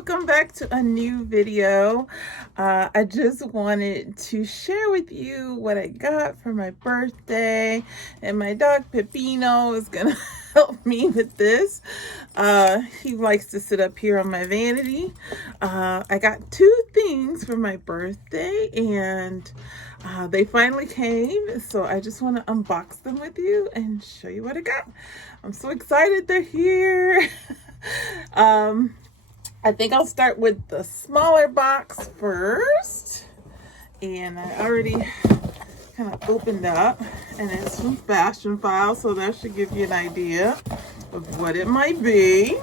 welcome back to a new video. I just wanted to share with you what I got for my birthday, and my dog Pepino is gonna help me with this. He likes to sit up here on my vanity. I got two things for my birthday, and they finally came, so I just want to unbox them with you and show you what I got. I'm so excited they're here. I think I'll start with the smaller box first, and I already kind of opened up, and it's from Fashion File, so that should give you an idea of what it might be.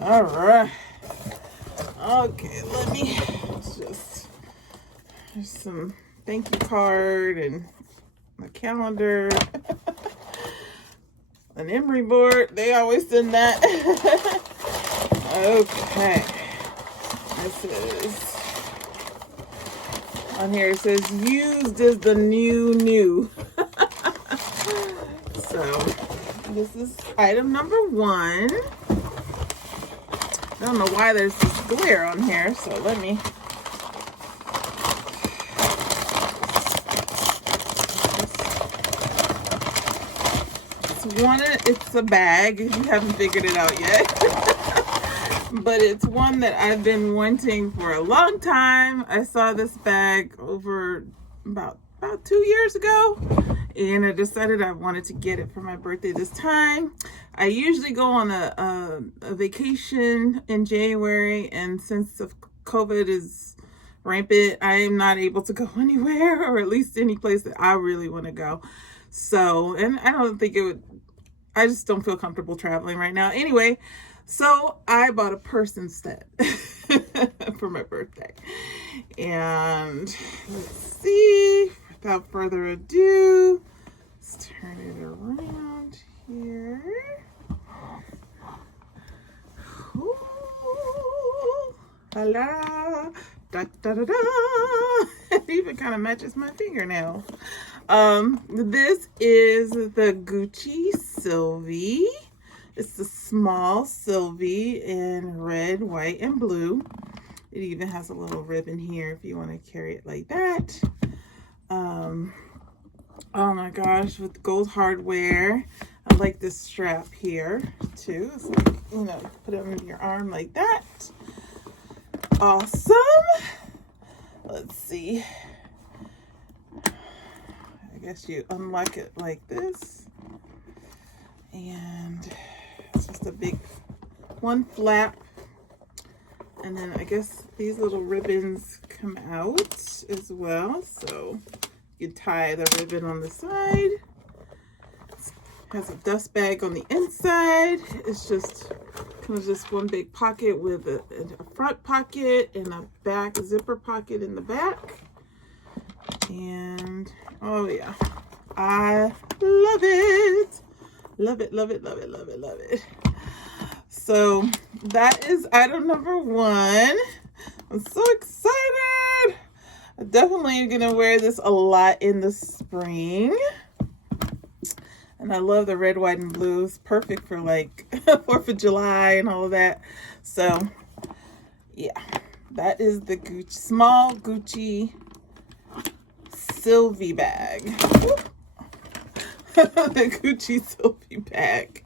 All right. Okay, let me just, there's some thank you card and my calendar. An emery board, they always send that. Okay, this is, on here it says used is the new. So this is item number one. I don't know why there's this glare on here, so let me, it's a bag if you haven't figured it out yet. But it's one that I've been wanting for a long time. I saw this bag over about 2 years ago, and I decided I wanted to get it for my birthday this time. I usually go on a vacation in January, and since COVID is rampant, I am not able to go anywhere, or at least any place that I really want to go. So, and I don't think it would, I just don't feel comfortable traveling right now. Anyway, so I bought a purse instead for my birthday. And let's see, without further ado, let's turn it around here. Ooh, la, da, da, da, da. It even kind of matches my fingernail. This is the Gucci Sylvie. It's the small Sylvie in red, white, and blue. It even has a little ribbon here if you want to carry it like that. Oh my gosh, with gold hardware. I like this strap here too. It's like, you know, put it under your arm like that. Awesome. Let's see. I guess you unlock it like this, and it's just a big one flap, and then I guess these little ribbons come out as well, so you tie the ribbon on the side. It has a dust bag on the inside. It's just kind of just one big pocket with a front pocket and a back zipper pocket in the back. And oh yeah, I love it. Love it, love it, love it, love it, love it. So that is item number one. I'm so excited. I definitely am gonna wear this a lot in the spring. And I love the red, white, and blue. It's perfect for like 4th of July and all of that. So yeah, that is the Gucci, small Gucci Sylvie bag. The Gucci Sylvie bag.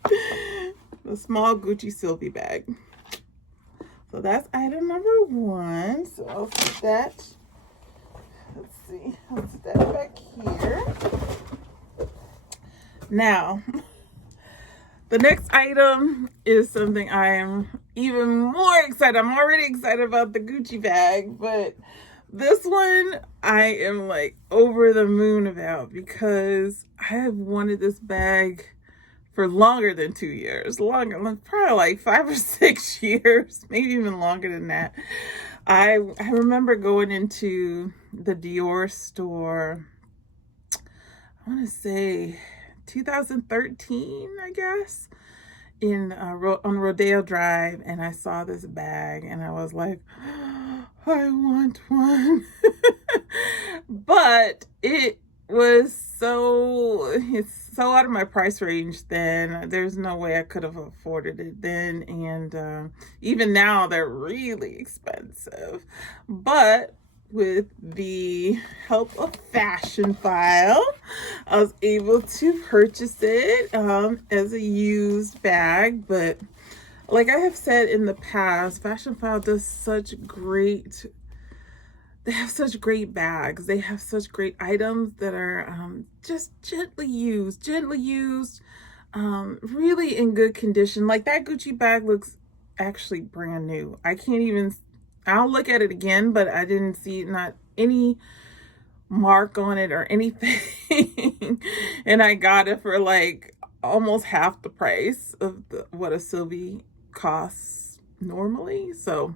The small Gucci Sylvie bag. So that's item number one. So I'll put that. Let's see. I'll put that back here. Now, the next item is something I am even more excited. I'm already excited about the Gucci bag, but this one I am like over the moon about, because I have wanted this bag for longer than 2 years. Longer, probably like 5 or 6 years, maybe even longer than that. I remember going into the Dior store, I want to say 2013, I guess, on Rodeo Drive, and I saw this bag and I was like, I want one. But it it's so out of my price range then. There's no way I could have afforded it then, and even now they're really expensive. But with the help of Fashion File, I was able to purchase it as a used bag. But like I have said in the past, Fashion File does such great, they have such great bags. They have such great items that are just gently used, really in good condition. Like that Gucci bag looks actually brand new. I can't even, I'll look at it again, but I didn't see not any mark on it or anything. And I got it for like almost half the price of what a Sylvie costs normally. So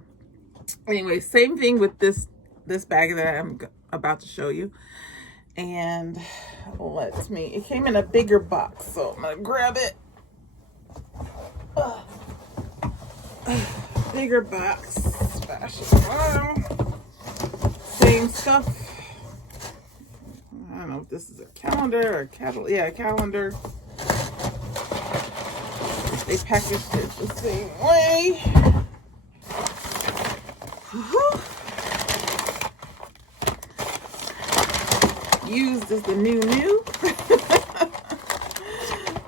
anyway, same thing with this bag that I'm about to show you. And it came in a bigger box, so I'm gonna grab it. Bigger box, Fashion File. Same stuff. I don't know if this is a calendar or a catalog. Yeah, a calendar. They packaged it the same way. Used as the new.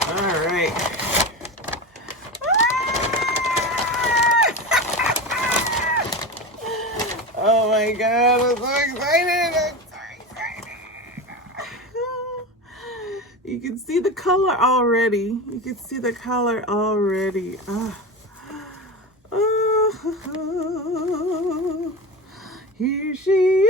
All right. Oh my God, I'm so excited. You can see the color already. Oh, here she is.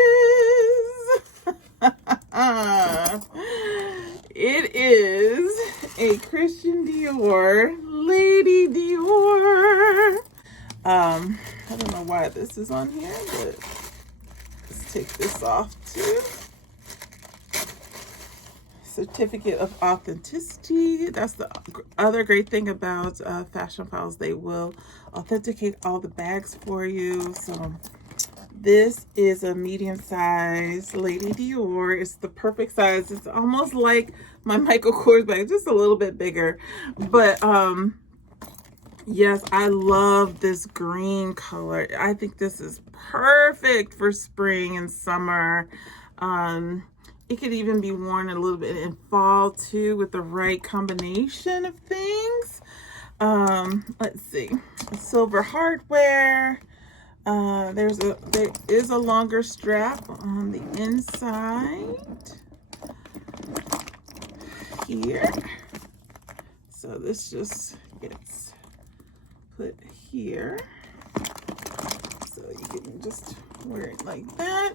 It is a Christian Dior, Lady Dior. I don't know why this is on here, but let's take this off too. Certificate of authenticity. That's the other great thing about Fashion Files. They will authenticate all the bags for you. So this is a medium size Lady Dior. It's the perfect size. It's almost like my Michael Kors bag, just a little bit bigger. But yes, I love this green color. I think this is perfect for spring and summer. It could even be worn a little bit in fall too with the right combination of things. Let's see, silver hardware. There is a longer strap on the inside here. So this just gets put here. So you can just wear it like that.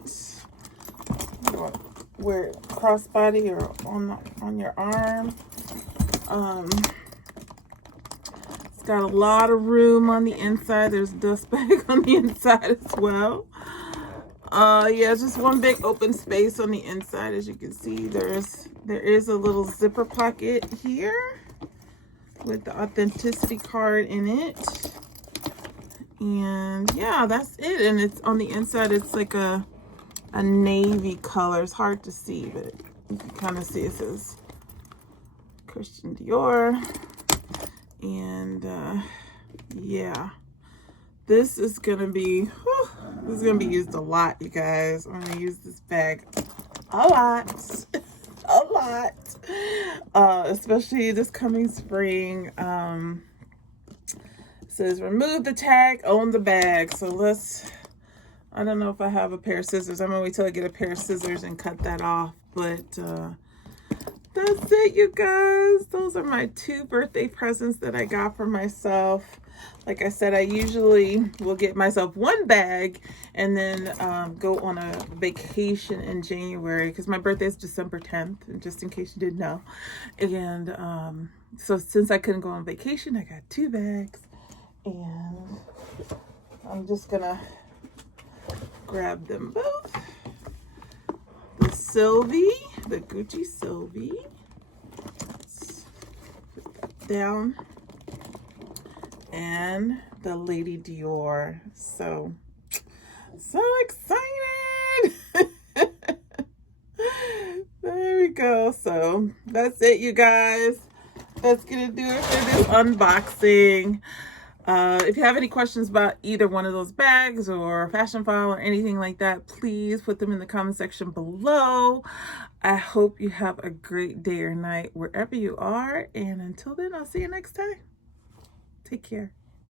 Or wear it crossbody or on your arm. It's got a lot of room on the inside. There's a dust bag on the inside as well. Yeah, just one big open space on the inside. As you can see, there is a little zipper pocket here with the authenticity card in it. And yeah, that's it. And it's on the inside, it's like a navy color. It's hard to see, but you can kind of see it says Christian Dior. And yeah, this is gonna be used a lot, you guys. I'm gonna use this bag a lot. Especially this coming spring. It says remove the tag, own the bag. So I don't know if I have a pair of scissors. I'm gonna wait till I get a pair of scissors and cut that off. But that's it, you guys. Those are my 2 birthday presents that I got for myself. Like I said, I usually will get myself 1 bag and then go on a vacation in January, because my birthday is December 10th, and just in case you didn't know. And so since I couldn't go on vacation, I got 2 bags. And I'm just gonna grab them both. The Sylvie, the Gucci Sylvie. Let's put that down. And the Lady Dior. So excited. Very go. So that's it, you guys. That's gonna do it for this unboxing. If you have any questions about either one of those bags or fashion file or anything like that, please put them in the comment section below. I hope you have a great day or night wherever you are. And until then, I'll see you next time. Take care.